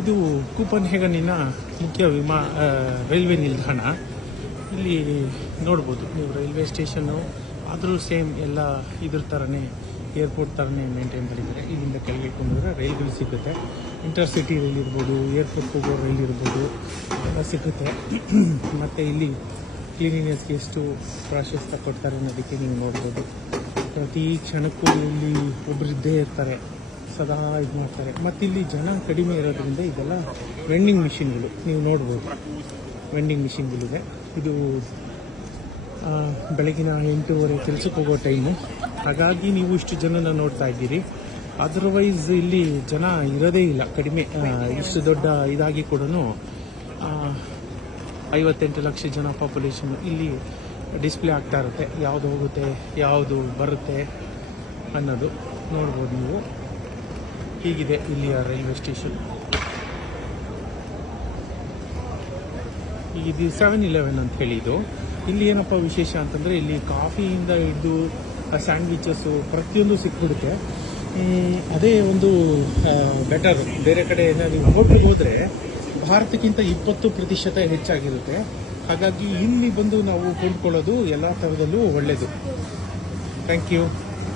ಇದು ಕೂಪನ್ಹೇಗನ್ನಿನ ಮುಖ್ಯ ರೈಲ್ವೆ ನಿಲ್ದಾಣ. ಇಲ್ಲಿ ನೋಡ್ಬೋದು ನೀವು ರೈಲ್ವೆ ಸ್ಟೇಷನ್ನು, ಆದರೂ ಸೇಮ್ ಎಲ್ಲ ಇದ್ರ ಥರನೇ ಏರ್ಪೋರ್ಟ್ ಥರನೇ ಮೇಂಟೈನ್ ಮಾಡಿದ್ದಾರೆ. ಇಲ್ಲಿಂದ ಕೆಳಗೆ ಕೊಂಡ್ರೆ ರೈಲ್ಗಳು ಸಿಗುತ್ತೆ. ಇಂಟರ್ಸಿಟಿ ರೈಲ್ ಇರ್ಬೋದು, ಏರ್ಪೋರ್ಟ್ ಹೋಗೋ ರೈಲ್ ಇರ್ಬೋದು, ಎಲ್ಲ ಸಿಗುತ್ತೆ. ಮತ್ತು ಇಲ್ಲಿ ಕ್ಲೀನಿನೆಸ್ಗೆ ಎಷ್ಟು ಪ್ರಾಶಸ್ತ್ಯ ಕೊಡ್ತಾರೆ ಅನ್ನೋದಕ್ಕೆ ನೀವು ನೋಡ್ಬೋದು. ಪ್ರತಿ ಕ್ಷಣಕ್ಕೂ ಇಲ್ಲಿ ಒಬ್ಬರು ಇದ್ದೇ ಇರ್ತಾರೆ, ಸದಾ ಇದು ಮಾಡ್ತಾರೆ. ಮತ್ತು ಇಲ್ಲಿ ಜನ ಕಡಿಮೆ ಇರೋದ್ರಿಂದ ಇದೆಲ್ಲ ವೆಂಡಿಂಗ್ ಮಿಷಿನ್ಗಳು ನೀವು ನೋಡ್ಬೋದು. ವೆಂಡಿಂಗ್ ಮಿಷಿನ್ಗಳಿದೆ. ಇದು ಬೆಳಗಿನ 8:30 ಕೆಲಸಕ್ಕೆ ಹೋಗೋ ಟೈಮು. ಹಾಗಾಗಿ ನೀವು ಇಷ್ಟು ಜನನ ನೋಡ್ತಾ ಇದ್ದೀರಿ. ಅದರ್ವೈಸ್ ಇಲ್ಲಿ ಜನ ಇರೋದೇ ಇಲ್ಲ, ಕಡಿಮೆ. ಇಷ್ಟು ದೊಡ್ಡ ಇದಾಗಿ ಕೂಡ 58 ಲಕ್ಷ ಜನ ಪಾಪ್ಯುಲೇಷನ್ ಇಲ್ಲಿ ಡಿಸ್ಪ್ಲೇ ಆಗ್ತಾ ಇರುತ್ತೆ. ಯಾವುದು ಹೋಗುತ್ತೆ, ಯಾವುದು ಬರುತ್ತೆ ಅನ್ನೋದು ನೋಡ್ಬೋದು ನೀವು. ಹೀಗಿದೆ ಇಲ್ಲಿಯ ರೈಲ್ವೆ ಸ್ಟೇಷನ್. ಇದು 7-Eleven ಅಂತ ಹೇಳಿ ಇದು. ಇಲ್ಲಿ ಏನಪ್ಪ ವಿಶೇಷ ಅಂತಂದರೆ ಇಲ್ಲಿ ಕಾಫಿಯಿಂದ ಹಿಡಿದು ಸ್ಯಾಂಡ್ವಿಚಸ್ಸು ಪ್ರತಿಯೊಂದು ಸಿಕ್ಬಿಡುತ್ತೆ. ಅದೇ ಒಂದು ಬೆಟರ್. ಬೇರೆ ಕಡೆ ನೀವು ಹೋಟ್ಲಿಗೆ ಹೋದರೆ ಭಾರತಕ್ಕಿಂತ 20% ಹೆಚ್ಚಾಗಿರುತ್ತೆ. ಹಾಗಾಗಿ ಇಲ್ಲಿ ಬಂದು ನಾವು ಕೊಂಡ್ಕೊಳ್ಳೋದು ಎಲ್ಲ ಥರದಲ್ಲೂ ಒಳ್ಳೆಯದು. Thank you.